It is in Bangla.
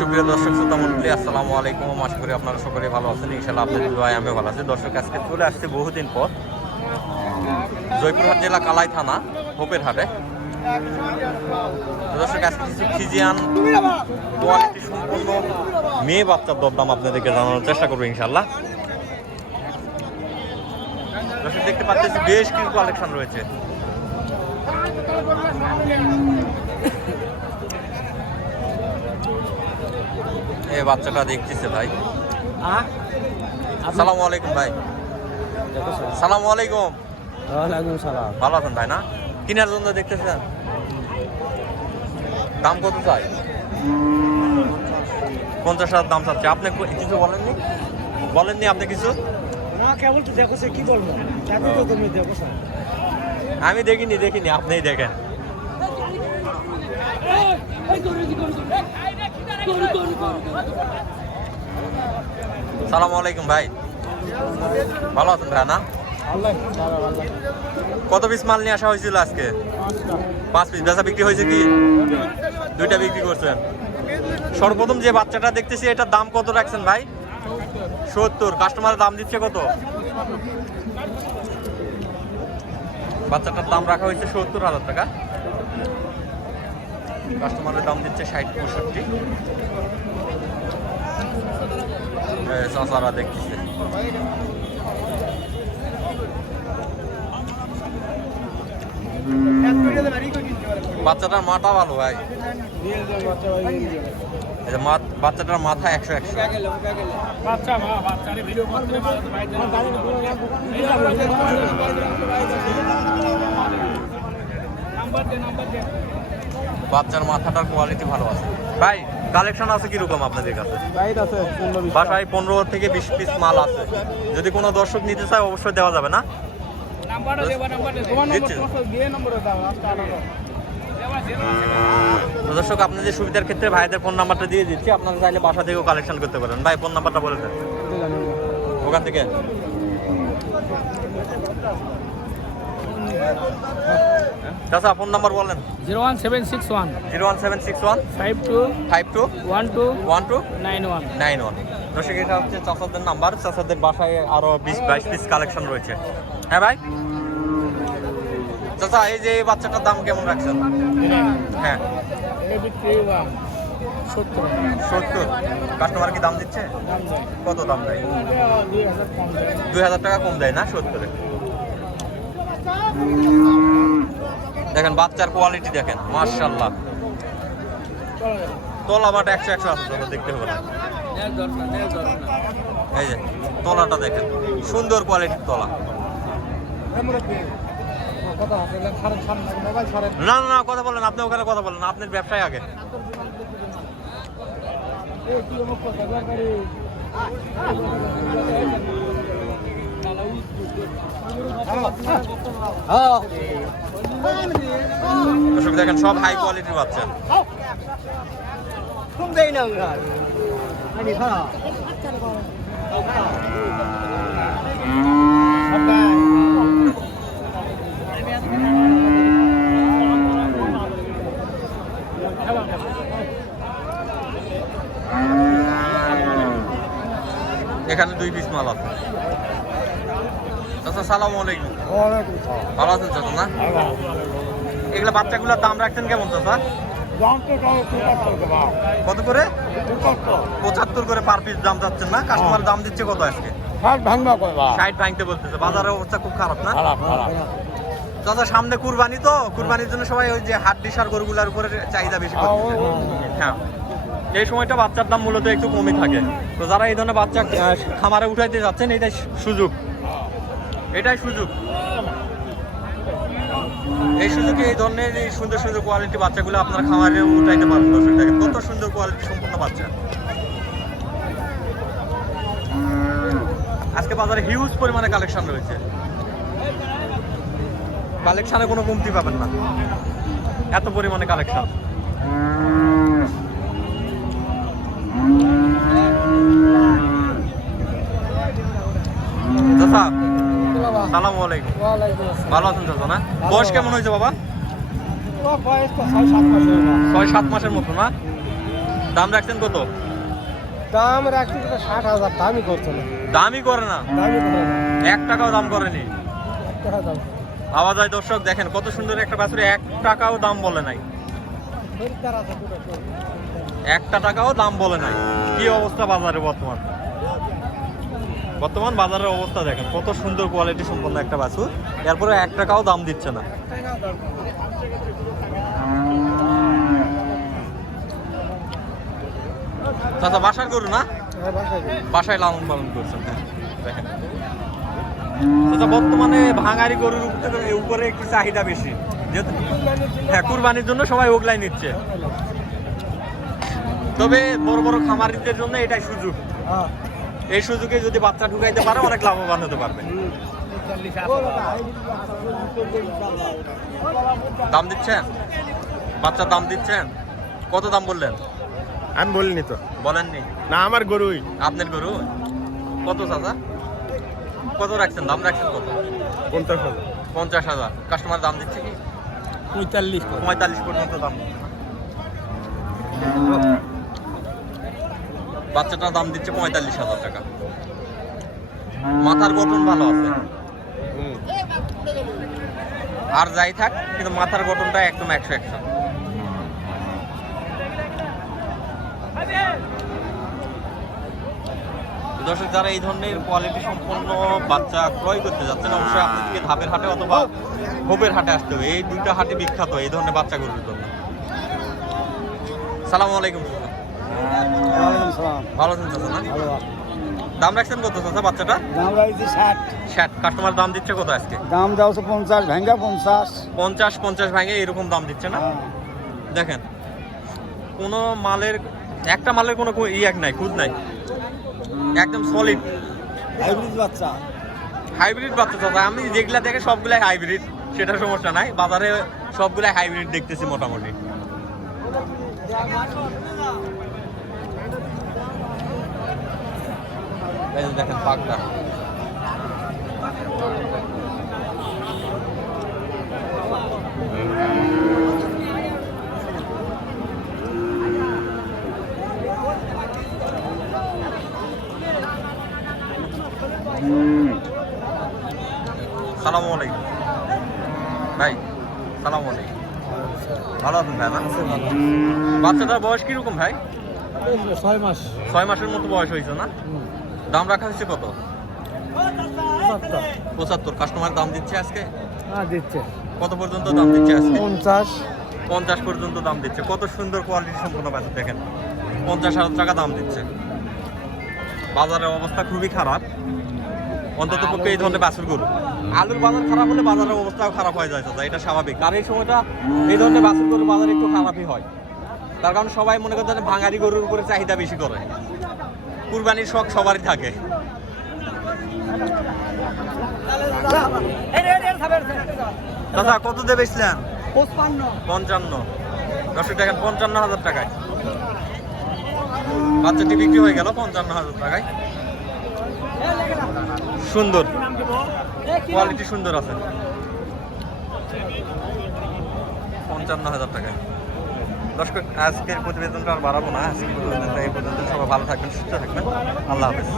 সুপ্রিয় দর্শক শ্রোতা মণ্ডলী, আসসালামু আলাইকুম। আশা করি আপনারা সকলে ভালো আছেন। ইনশাআল্লাহ আপনাদের দোয়ায় আমি ভালো আছি। দর্শক, আজকে চলে আসছে বহুদিন পর জয়পুরহাট জেলা কালাই থানা হোপের হাটে। দর্শক, আজকে কিছু ফিজিয়ান কোয়ালিটি সম্পূর্ণ মেয়ে বাচ্চার দরদাম আপনাদেরকে জানানোর চেষ্টা করবো ইনশাআল্লাহ। দর্শক, দেখতে পাচ্ছি বেশ কিছু কালেকশন রয়েছে। এই বাচ্চাটা দেখতেছে ভাই। আসসালামু আলাইকুম ভাই। সালামু আলাইকুম। ওয়ালাইকুম সালাম। ভালো আছেন ভাই? না, কেনার জন্য দেখতেছেন? দাম কত চাই? 50,000 দাম চাচ্ছে। আপনি কিছু বলেননি আপনি কিছু? না, কেবল তো দেখো কি বলবো, তো তুমি দেখো। আমি দেখিনি, আপনিই দেখেন। সালামু আলাইকুম ভাই। ভালো আছেন ভাই? না, কত পিস মাল নিয়ে আসা হয়েছিল আজকে? 5 পিস। বেচা বিক্রি হয়েছে কি? 2টা বিক্রি করছেন। সর্বপ্রথম যে বাচ্চাটা দেখতেছি, এটার দাম কত রাখছেন ভাই? 70। কাস্টমারের দাম দিচ্ছে কত? বাচ্চাটার দাম রাখা হয়েছে 70,000 টাকা। কাস্টমারের দাম দিচ্ছে 60-65। চাচারা দেখতেছে। বাচ্চাটার মাথা ভালো ভাই। বাচ্চাটার মাথা 100-100। বাচ্চার মাথাটার কোয়ালিটি ভালো আছে ভাই। কালেকশন আছে কিরকম আপনাদের কাছে? বাসায় 15 থেকে 20 পিস মাল আছে। যদি কোনো দর্শক নিতে চায় অবশ্যই দেওয়া যাবে না? দর্শক, আপনাদের সুবিধার ক্ষেত্রে ভাইদের ফোন নাম্বারটা দিয়ে দিচ্ছি। আপনারা চাইলে বাসা থেকেও কালেকশন করতে পারেন। ভাই, ফোন নাম্বারটা বলে দেন ওখান থেকে। চাচা, ফোন নাম্বার বলেন। 01761 521291। দর্শক, এটা হচ্ছে চাচাদের নাম্বার। চাচাদের বাসায় আরো 20-22 পিস কালেকশন রয়েছে। হ্যাঁ ভাই। চাচা, এই যে এই বাচ্চাটার দাম কেমন রাখছেন? হ্যাঁ, 70। কাস্টমার কি দাম দিচ্ছে? কত দাম দেয়? 2000 টাকা কম দেয় না 70-এ? দেখেন বাচ্চার কোয়ালিটি দেখেন, মাশাআল্লাহ। তলা বাটা 100-100 আছে। চলো দেখতে হবে না। এই যে তলাটা দেখেন, সুন্দর কোয়ালিটির তলা। না না, কথা বলেন আপনি, ওখানে কথা বলেন। আপনার ব্যবসায় আগে। দর্শক, দেখেন সব হাই কোয়ালিটির বাচ্চা। এখানে 2 পিস মাল আছে। চাচা, সালামু আলাইকুম। ভালো আছেন চাচা? না, এগুলা বাচ্চাগুলোর দাম রাখছেন কেমন চাচা? কত করে? 75 করে পার পিস দাম যাচ্ছেন না? কাস্টমার দাম দিচ্ছে কত আজকে? 60 ভাঙতে বলতেছে। বাজারের অবস্থা খুব খারাপ না চাচা? সামনে কুরবানি, তো কুরবানির জন্য সবাই ওই যে হাড্ডি সার গরুগুলার উপরে চাহিদা বেশি করতেছে। হ্যাঁ, এই সময়টা বাচ্চার দাম মূলত একটু কমই থাকে। তো যারা এই ধরনের বাচ্চা খামারে উঠাইতে যাচ্ছেন, এটাই সুযোগ। এই সুযোগে এই ধরনের এই সুন্দর সুন্দর কোয়ালিটি বাচ্চাগুলো আপনার খামারে উঠাইতে পারেন। দর্শক, দেখেন কত সুন্দর কোয়ালিটি সম্পূর্ণ বাচ্চা। আজকে বাজারে হিউজ পরিমাণে কালেকশন রয়েছে। কালেকশনে কোনো কমতি পাবেন না, এত পরিমাণে কালেকশন। চাচা, সালামু আলাইকুম। ভালো আছেন চাচা? না, বয়স কেমন হয়েছে বাবা? 6-7 মাসের মতো না? দাম রাখছেন কত? দাম রাখছি 60,000, দামই করছে না। দামই করে না, দামই করে না, 1 টাকাও দাম করেনি। 1 টাকা দাম। পাওয়া যায় দর্শক, দেখেন কত সুন্দর একটা বাছুর, 1 টাকাও দাম বলে নাই, খরিদ্দার আছে পুরো। 1 টাকাও দাম বলে নাই। কি অবস্থা বাজারে বর্তমান বাজারের অবস্থা দেখেন, কত সুন্দর কোয়ালিটি সম্পন্ন একটা বাছুর, এরপরে 1 টাকাও দাম দিচ্ছে না। চাচা বাসার গরু না? বাসায় লালন পালন করছেন, হ্যাঁ দেখেন। চাচা বর্তমানে ভাঙারি গরুর উপরে একটু চাহিদা বেশি, যেহেতু হ্যাঁ কুরবানির জন্য সবাই ওগলাই নিচ্ছে। তবে বড় বড় খামারিদের জন্য এটাই সুযোগ, এই সুযোগে যদি বাচ্চা ঢুকাইতে পারে অনেক লাভবান হতে পারবে। দাম দিচ্ছেন? বাচ্চার দাম দিচ্ছেন? কত দাম বললেন? আমি বলিনি তো। বলেননি না, আমার গরুই। আপনার গরু কত চাচা? কত রাখছেন, দাম রাখছেন কত? 50,000। 50,000। কাস্টমার দাম দিচ্ছে কি? 45 পর্যন্ত দাম। বাচ্চাটার দাম দিচ্ছে 45,000 টাকা। মাথার গঠন ভালো আছে, আর যাই থাক কিন্তু মাথার গঠনটা একদম 100-100। দর্শক, যারা এই ধরনের কোয়ালিটি সম্পন্ন বাচ্চা ক্রয় করতে যাচ্ছেন, অবশ্যই আপনাদেরকে ধাপের হাটে অথবা হোপের হাটে আসতে হবে। এই দুইটা হাটে বিখ্যাত এই ধরনের বাচ্চা গরুর জন্য। সালামু আলাইকুম। ভালো আছেন চাচা না? দাম রাখছেন কত চাচা বাচ্চাটা? দাম রাখছি 60। কাস্টমার দাম দিচ্ছে কত আজকে? দাম যাচ্ছে 50, ভাঙ্গা 50। 50 ভাঙে এরকম দাম দিচ্ছে না? দেখেন কোনো মালের, একটা মালের কোনো ইয়াক নাই, খুদ নাই, একদম সলিড হাইব্রিড বাচ্চা। হাইব্রিড বাচ্চা চাচা। আমি যেগুলা দেখে সবগুলাই হাইব্রিড, সেটা সমস্যা নাই। বাজারে সবগুলাই হাইব্রিড দেখতেছি মোটামুটি। এই যে দেখেন পাকটা, সালামু আলাইকুম ভাই। সালামু আলাইকুম। ভালো আছেন ভাই? না বাচ্চাটার বয়স কিরকম ভাই? 6 মাস। 6 মাসের মতো বয়স হয়েছে না? দাম রাখা হয়েছে কত? 75। কাস্টমার দাম দিচ্ছে আজকে? হ্যাঁ দিচ্ছে। কত পর্যন্ত দাম দিচ্ছে আজকে? 50 পর্যন্ত দাম দিচ্ছে। কত সুন্দর কোয়ালিটি সম্পন্ন বাছুর দেখেন, 50,000 টাকা দাম দিচ্ছে। বাজারের অবস্থা খুবই খারাপ, অন্তত পক্ষে এই ধরনের বাছুর গরু। আলুর বাজার খারাপ হলে বাজারের অবস্থাও খারাপ হয়ে যায়, এটা স্বাভাবিক। আর এই সময়টা এই ধরনের বাছুর গরুর বাজার একটু খারাপই হয়, তার কারণ সবাই মনে করছে যে ভাঙারি গরুর উপরে চাহিদা বেশি করে। কুরবানির শখ সবারই থাকে। দাদা কত দিয়ে বেচলেন? 55। 10 টাকা, 55,000 টাকায় বাচ্চাটি বিক্রি হয়ে গেল 55,000 টাকায়। সুন্দর কোয়ালিটি, সুন্দর আছে। 55,000 টাকায়। দর্শক, আজকের প্রতিবেদনটা আর বাড়াবো না, আজকে এই পর্যন্ত। সবাই ভালো থাকবেন, সুস্থ থাকবেন। আল্লাহ হাফেজ।